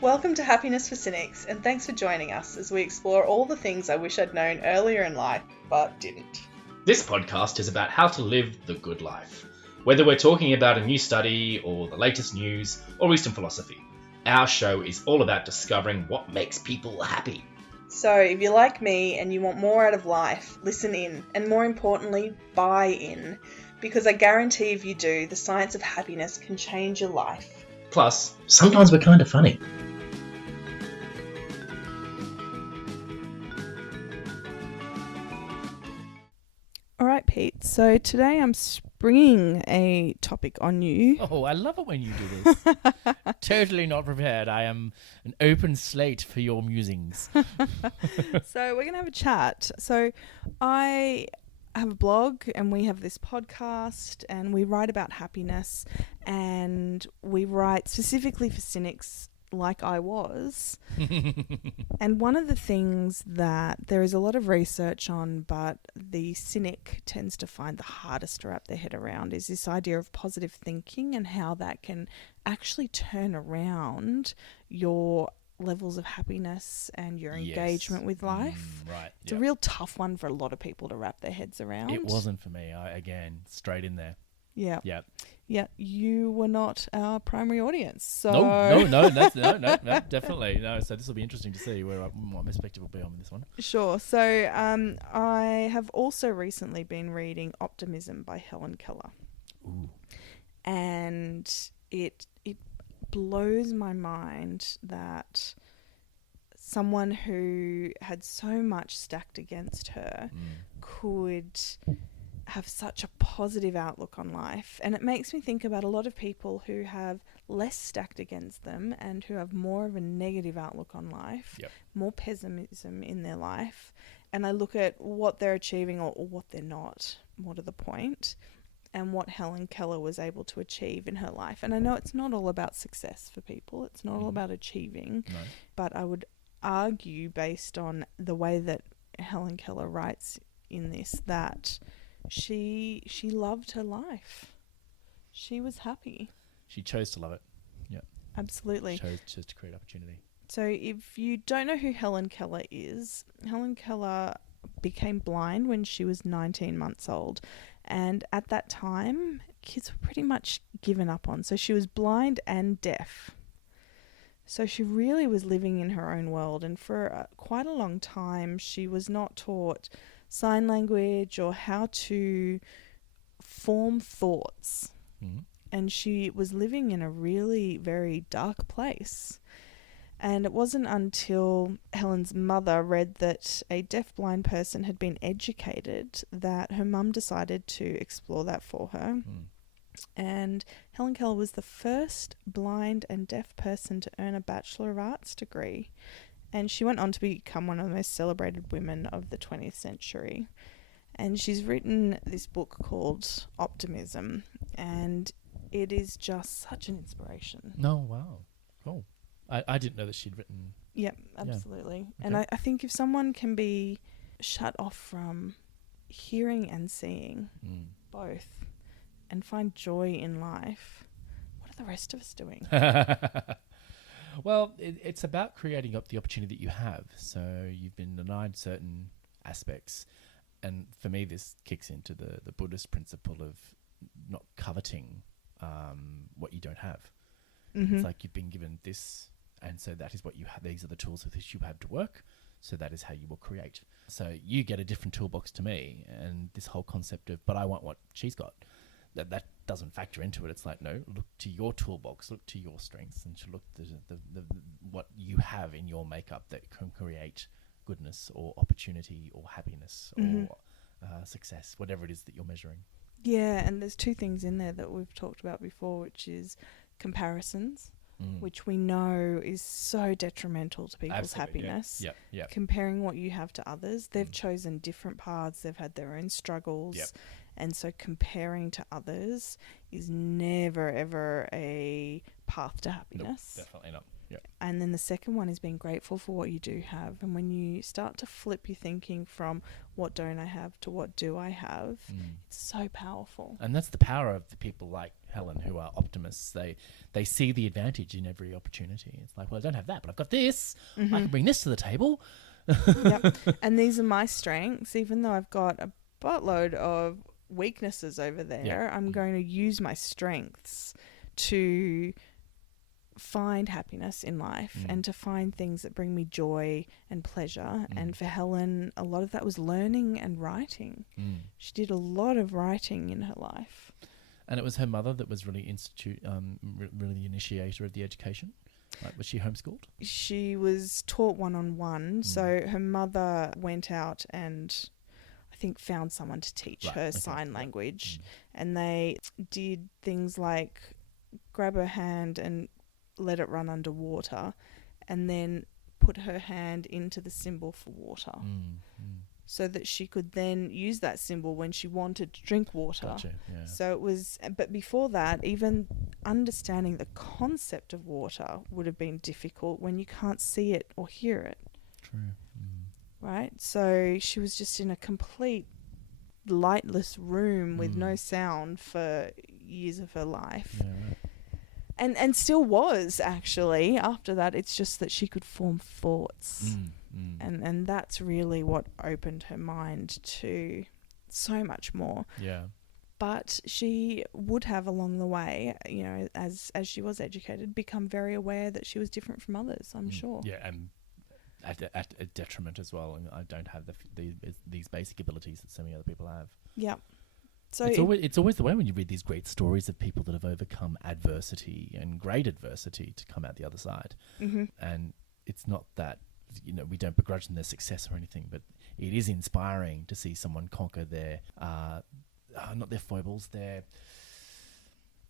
Welcome to Happiness for Cynics, and thanks for joining us as we explore all the things I wish I'd known earlier in life, but didn't. This podcast is about how to live the good life. Whether we're talking about a new study or the latest news or Eastern philosophy, our show is all about discovering what makes people happy. So if you're like me and you want more out of life, listen in, and more importantly, buy in. Because I guarantee if you do, the science of happiness can change your life. Plus, sometimes we're kind of funny. All right, Pete. So today I'm springing a topic on you. Oh, I love it when you do this. Totally not prepared. I am an open slate for your musings. So we're going to have a chat. So I have a blog and we have this podcast and we write about happiness, and we write specifically for cynics like I was. And one of the things that there is a lot of research on, but the cynic tends to find the hardest to wrap their head around, is this idea of positive thinking and how that can actually turn around your levels of happiness and your engagement with life. Right. It's a real tough one for a lot of people to wrap their heads around. It wasn't for me. Again, straight in there. Yeah. Yeah. Yeah, you were not our primary audience. So No, definitely. No, so this will be interesting to see what my perspective will be on this one. Sure. So I have also recently been reading Optimism by Helen Keller. Ooh. And it blows my mind that someone who had so much stacked against her could have such a positive outlook on life. And it makes me think about a lot of people who have less stacked against them and who have more of a negative outlook on life, more pessimism in their life. And I look at what they're achieving or what they're not, more to the point, and what Helen Keller was able to achieve in her life. And I know it's not all about success for people. It's not all about achieving. No. But I would argue, based on the way that Helen Keller writes in this, that she loved her life. She was happy. She chose to love it. Yeah. Absolutely. Chose to create opportunity. So if you don't know who Helen Keller is, Helen Keller became blind when she was 19 months old. And at that time, kids were pretty much given up on. So she was blind and deaf. So she really was living in her own world. And for quite a long time, she was not taught sign language or how to form thoughts. And she was living in a really very dark place. And it wasn't until Helen's mother read that a deaf-blind person had been educated that her mum decided to explore that for her. And Helen Keller was the first blind and deaf person to earn a Bachelor of Arts degree. And she went on to become one of the most celebrated women of the 20th century. And she's written this book called Optimism. And it is just such an inspiration. No, wow. Cool. I didn't know that she'd written... Yep, absolutely. Yeah. And I think if someone can be shut off from hearing and seeing both and find joy in life, what are the rest of us doing? Well, it's about creating up the opportunity that you have. So you've been denied certain aspects. And for me, this kicks into the Buddhist principle of not coveting what you don't have. It's like you've been given this, and so that is what you have. These are the tools with which you have to work. So that is how you will create. So you get a different toolbox to me, and this whole concept of, but I want what she's got. That doesn't factor into it. It's like, no, look to your toolbox, look to your strengths, and to look the what you have in your makeup that can create goodness or opportunity or happiness or success, whatever it is that you're measuring. Yeah, and there's two things in there that we've talked about before, which is comparisons, which we know is so detrimental to people's happiness. Yeah. Comparing what you have to others. They've chosen different paths. They've had their own struggles. Yep. And so comparing to others is never, ever a path to happiness. Nope, definitely not. Yep. And then the second one is being grateful for what you do have. And when you start to flip your thinking from what don't I have to what do I have, it's so powerful. And that's the power of the people like Helen, who are optimists, they see the advantage in every opportunity. It's like, well, I don't have that, but I've got this. I can bring this to the table. Yep. And these are my strengths, even though I've got a buttload of weaknesses over there. Yeah. I'm going to use my strengths to find happiness in life and to find things that bring me joy and pleasure. And for Helen, a lot of that was learning and writing. She did a lot of writing in her life. And it was her mother that was really really the initiator of the education. Like, was she homeschooled? She was taught one-on-one. So her mother went out and I think found someone to teach her sign language. And they did things like grab her hand and let it run underwater and then put her hand into the symbol for water so that she could then use that symbol when she wanted to drink water. Gotcha, yeah. So it was, but before that, even understanding the concept of water would have been difficult when you can't see it or hear it. True. Right? So she was just in a complete lightless room with no sound for years of her life. Yeah, right. And still was, actually, after that. It's just that she could form thoughts. And that's really what opened her mind to so much more. Yeah. But she would have, along the way, you know, as she was educated, become very aware that she was different from others, I'm sure. Yeah, and at a detriment as well. And I don't have these basic abilities that so many other people have. Yeah. So it's always the way when you read these great stories of people that have overcome adversity and great adversity to come out the other side. And it's not that, you know, we don't begrudge them their success or anything, but it is inspiring to see someone conquer their, not their foibles, the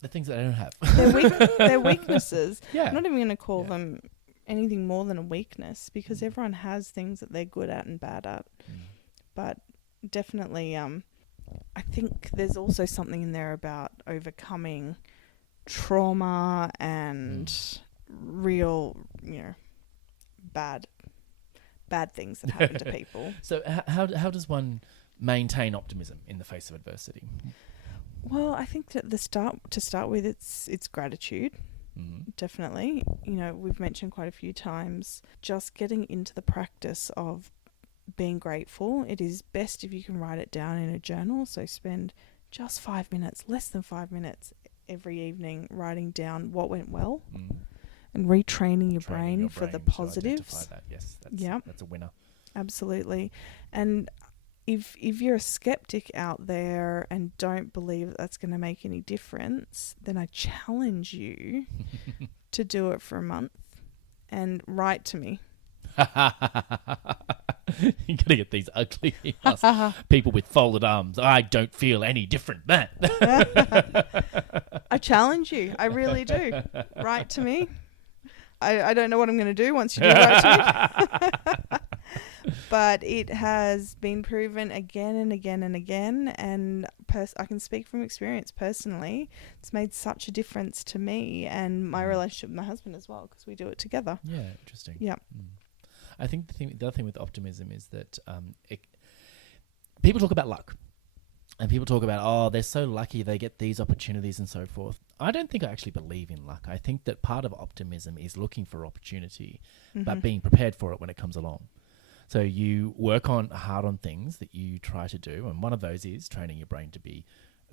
things that they don't have. their weaknesses. Yeah. I'm not even going to call them anything more than a weakness because everyone has things that they're good at and bad at. But definitely, I think there's also something in there about overcoming trauma and real, you know, bad things that happen to people. So how does one maintain optimism in the face of adversity? Well, I think that to start with, it's gratitude. Definitely. You know, we've mentioned quite a few times just getting into the practice of being grateful. It is best if you can write it down in a journal. So spend just 5 minutes, less than 5 minutes every evening writing down what went well and retraining your brain for the positives. That. Yes, that's a winner. Absolutely. And if you're a skeptic out there and don't believe that's going to make any difference, then I challenge you to do it for a month and write to me. You gotta get these ugly people with folded arms. I don't feel any different, man. I challenge you. I really do. Write to me. I don't know what I'm going to do once you do write to me. But it has been proven again and again and again. And I can speak from experience personally. It's made such a difference to me and my relationship with my husband as well because we do it together. Yeah, interesting. Yeah. I think the other thing with optimism is that people talk about luck. And people talk about, oh, they're so lucky they get these opportunities and so forth. I don't think I actually believe in luck. I think that part of optimism is looking for opportunity, but being prepared for it when it comes along. So you work hard on things that you try to do, and one of those is training your brain to be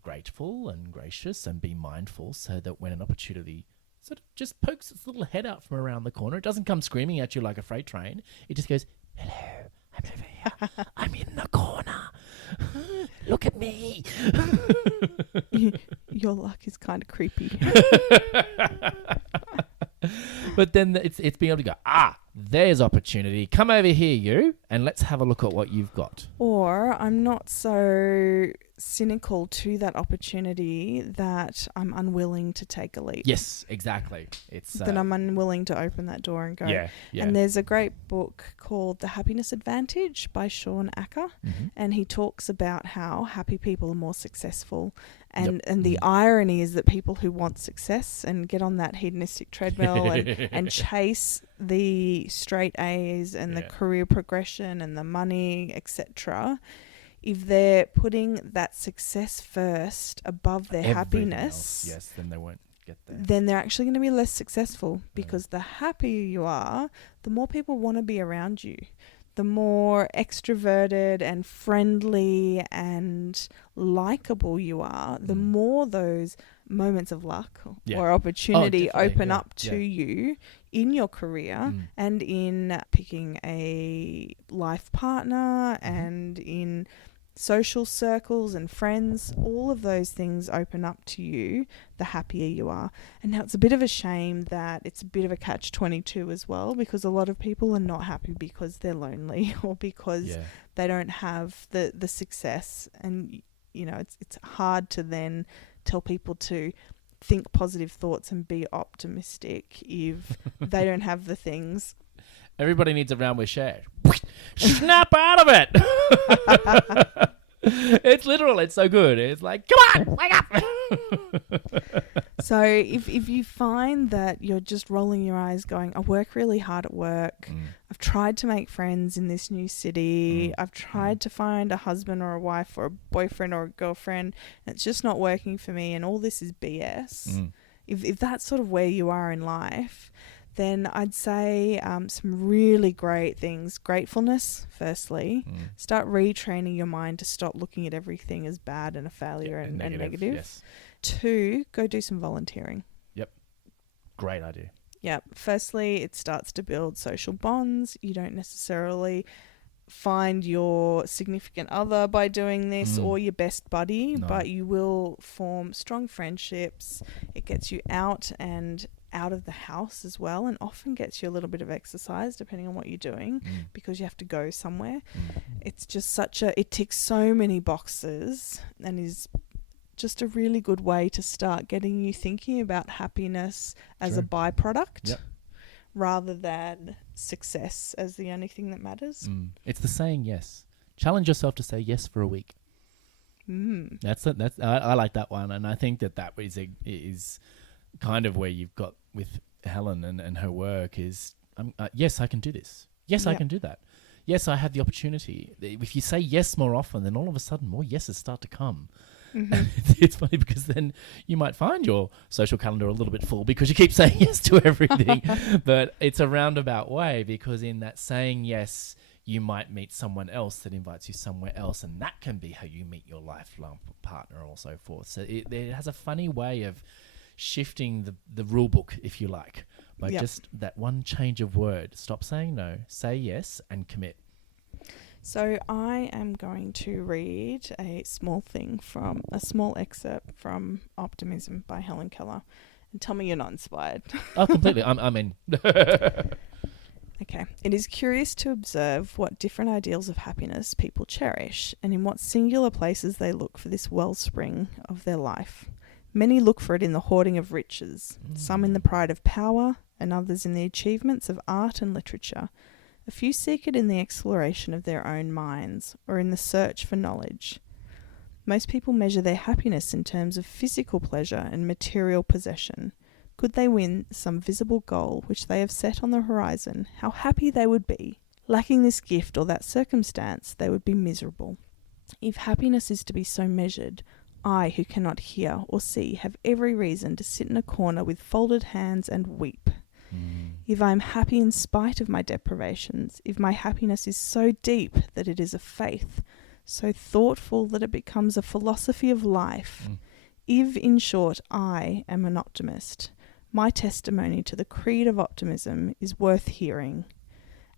grateful and gracious and be mindful so that when an opportunity sort of just pokes its little head out from around the corner, it doesn't come screaming at you like a freight train. It just goes, hello, I'm over here. I'm in the corner. Look at me. Your luck is kind of creepy. But then it's being able to go, there's opportunity. Come over here, you, and let's have a look at what you've got. Or I'm not so cynical to that opportunity that I'm unwilling to take a leap. Yes, exactly. It's then I'm unwilling to open that door and go. Yeah. And there's a great book called The Happiness Advantage by Sean Acker, and he talks about how happy people are more successful. And the irony is that people who want success and get on that hedonistic treadmill and chase the straight A's and the career progression and the money, etc., If they're putting that success first above their Everything happiness, else, yes, then they won't get there. then they're actually going to be less successful, because the happier you are, the more people want to be around you. The more extroverted and friendly and likable you are, the more those moments of luck or opportunity open up to you in your career and in picking a life partner and in social circles and friends. All of those things open up to you the happier you are. And now it's a bit of a shame that it's a bit of a catch-22 as well, because a lot of people are not happy because they're lonely or because they don't have the success. And you know, it's hard to then tell people to think positive thoughts and be optimistic if they don't have the things. Everybody needs a round with share. Snap out of it. It's literal. It's so good. It's like, come on, wake up. So if you find that you're just rolling your eyes going, I work really hard at work. I've tried to make friends in this new city. I've tried to find a husband or a wife or a boyfriend or a girlfriend, and it's just not working for me, and all this is BS. If that's sort of where you are in life, then I'd say some really great things. Gratefulness, firstly. Start retraining your mind to stop looking at everything as bad and a failure and negative. Yes. 2, go do some volunteering. Yep. Great idea. Yep. Firstly, it starts to build social bonds. You don't necessarily find your significant other by doing this or your best buddy, but you will form strong friendships. It gets you out of the house as well, and often gets you a little bit of exercise depending on what you're doing, because you have to go somewhere. It's just it ticks so many boxes and is just a really good way to start getting you thinking about happiness as a byproduct rather than success as the only thing that matters. It's the saying yes. Challenge yourself to say yes for a week. That's I like that one, and I think that is kind of where you've got with Helen and her work is, yes, I can do this. Yes, I can do that. Yes, I have the opportunity. If you say yes more often, then all of a sudden more yeses start to come. It's funny because then you might find your social calendar a little bit full because you keep saying yes to everything. But it's a roundabout way, because in that saying yes, you might meet someone else that invites you somewhere else, and that can be how you meet your lifelong partner or so forth. So it has a funny way of shifting the rule book, if you like, by just that one change of word. Stop saying no, say yes, and commit. So I am going to read a small excerpt from Optimism by Helen Keller, and tell me you're not inspired. Oh, completely. I'm in. Okay. It is curious to observe what different ideals of happiness people cherish, and in what singular places they look for this wellspring of their life. Many look for it in the hoarding of riches, some in the pride of power, and others in the achievements of art and literature. A few seek it in the exploration of their own minds, or in the search for knowledge. Most people measure their happiness in terms of physical pleasure and material possession. Could they win some visible goal which they have set on the horizon, how happy they would be. Lacking this gift or that circumstance, they would be miserable. If happiness is to be so measured, I, who cannot hear or see, have every reason to sit in a corner with folded hands and weep. If I am happy in spite of my deprivations, if my happiness is so deep that it is a faith, so thoughtful that it becomes a philosophy of life, if, in short, I am an optimist, my testimony to the creed of optimism is worth hearing.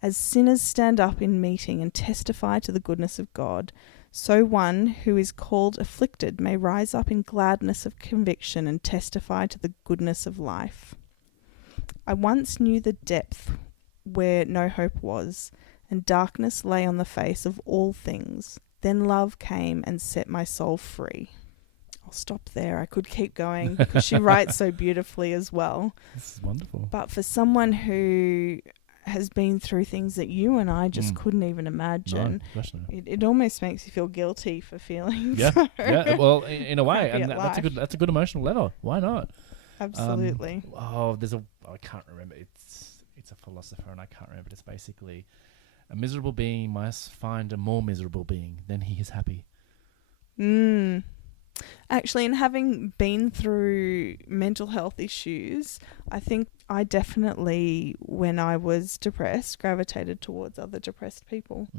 As sinners stand up in meeting and testify to the goodness of God, so one who is called afflicted may rise up in gladness of conviction and testify to the goodness of life. I once knew the depth where no hope was, and darkness lay on the face of all things. Then love came and set my soul free. I'll stop there. I could keep going because she writes so beautifully as well. This is wonderful. But for someone who has been through things that you and I just couldn't even imagine, it almost makes you feel guilty for feeling so. Yeah. Well, in a way, and that's a good emotional level. Why not? Absolutely. I can't remember. It's a philosopher, and I can't remember. It's basically A miserable being must find a more miserable being, then he is happy. Actually, and having been through mental health issues, I think I definitely, when I was depressed, gravitated towards other depressed people.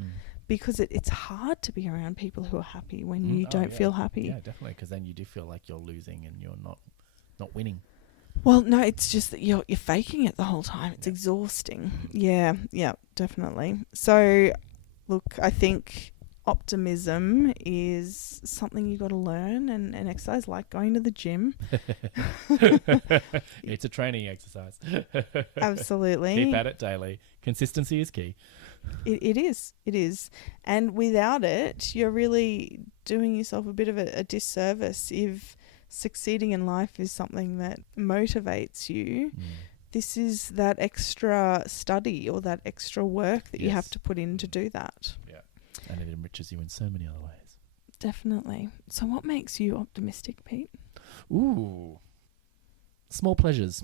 Because it's hard to be around people who are happy when you don't feel happy. Yeah, definitely, because then you do feel like you're losing and you're not winning. Well, no, it's just that you're faking it the whole time. It's exhausting. Yeah, definitely. So, look, I think optimism is something you got to learn and exercise, like going to the gym. It's a training exercise. Absolutely. Keep at it daily. Consistency is key. It is. And without it, you're really doing yourself a bit of a disservice if succeeding in life is something that motivates you. This is that extra study or that extra work that you have to put in to do that. Yeah. And it enriches you in so many other ways. Definitely. So what makes you optimistic, Pete? Ooh. Small pleasures.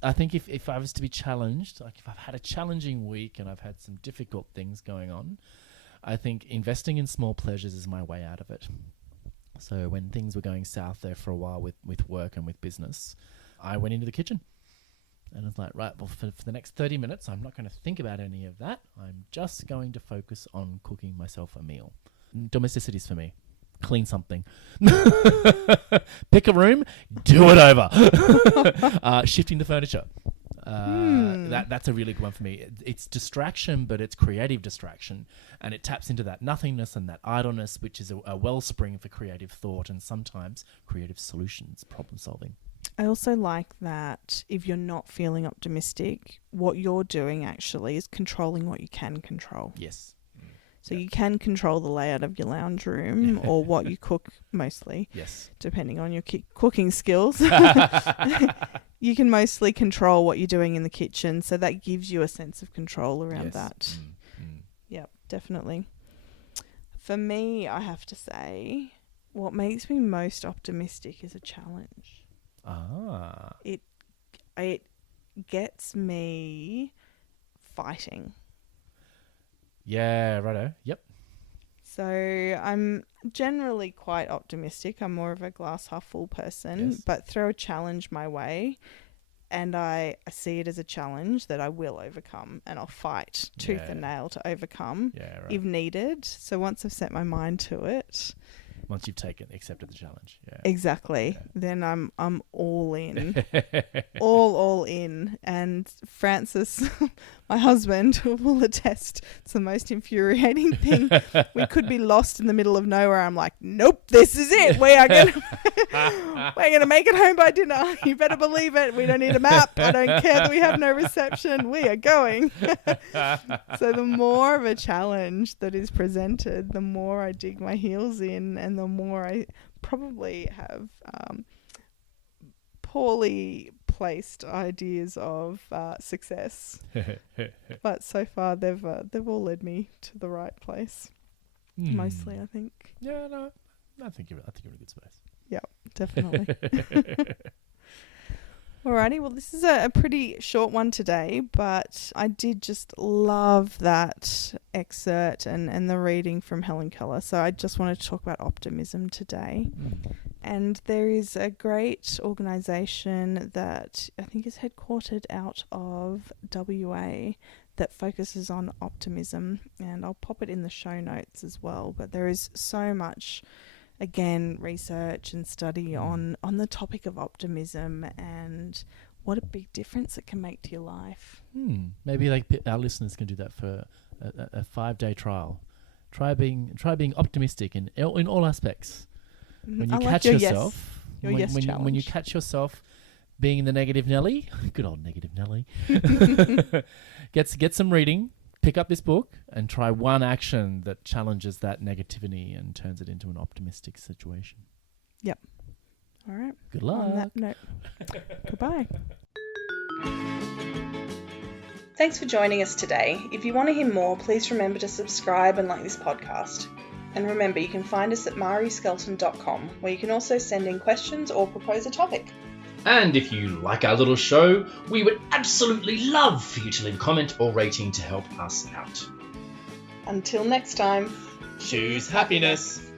I think if I was to be challenged, like if I've had a challenging week and I've had some difficult things going on, I think investing in small pleasures is my way out of it. So when things were going south there for a while with work and with business, I went into the kitchen. And it's like, right, well, for the next 30 minutes, I'm not going to think about any of that. I'm just going to focus on cooking myself a meal. Domesticity's for me. Clean something. Pick a room, do it over. Shifting the furniture. That's a really good one for me. It's distraction, but it's creative distraction. And it taps into that nothingness and that idleness, which is a wellspring for creative thought and sometimes creative solutions, problem solving. I also like that if you're not feeling optimistic, what you're doing actually is controlling what you can control. Yes. So you can control the layout of your lounge room or what you cook mostly. Yes. Depending on your cooking skills. You can mostly control what you're doing in the kitchen. So that gives you a sense of control around that. Yep, definitely. For me, I have to say, what makes me most optimistic is a challenge. It gets me fighting. Yeah, righto. Yep. So I'm generally quite optimistic. I'm more of a glass half full person, but throw a challenge my way and I see it as a challenge that I will overcome and I'll fight tooth and nail to overcome if needed. So once I've set my mind to it, once you've accepted the challenge. Yeah. Exactly. Yeah. Then I'm all in. all in. And Francis, my husband, will attest it's the most infuriating thing. We could be lost in the middle of nowhere. I'm like, nope, this is it. We're gonna make it home by dinner. You better believe it. We don't need a map. I don't care that we have no reception. We are going. So the more of a challenge that is presented, the more I dig my heels in and the more I probably have poorly placed ideas of success. But so far they've all led me to the right place. Mostly, I think. Yeah, no, I think you're in a good space. Yeah, definitely. Alrighty, well, this is a pretty short one today, but I did just love that excerpt and the reading from Helen Keller. So I just wanted to talk about optimism today. And there is a great organisation that I think is headquartered out of WA that focuses on optimism, and I'll pop it in the show notes as well. But there is so much, again, research and study on the topic of optimism and what a big difference it can make to your life. Maybe like our listeners can do that for a 5-day trial. Try being optimistic in all aspects. When you catch yourself, when you catch yourself being in the negative Nelly, good old negative Nelly, get some reading. Pick up this book and try one action that challenges that negativity and turns it into an optimistic situation. Yep. All right. Good luck. On that note, goodbye. Thanks for joining us today. If you want to hear more, please remember to subscribe and like this podcast. And remember, you can find us at mariskelton.com, where you can also send in questions or propose a topic. And if you like our little show, we would absolutely love for you to leave a comment or rating to help us out. Until next time. Choose happiness.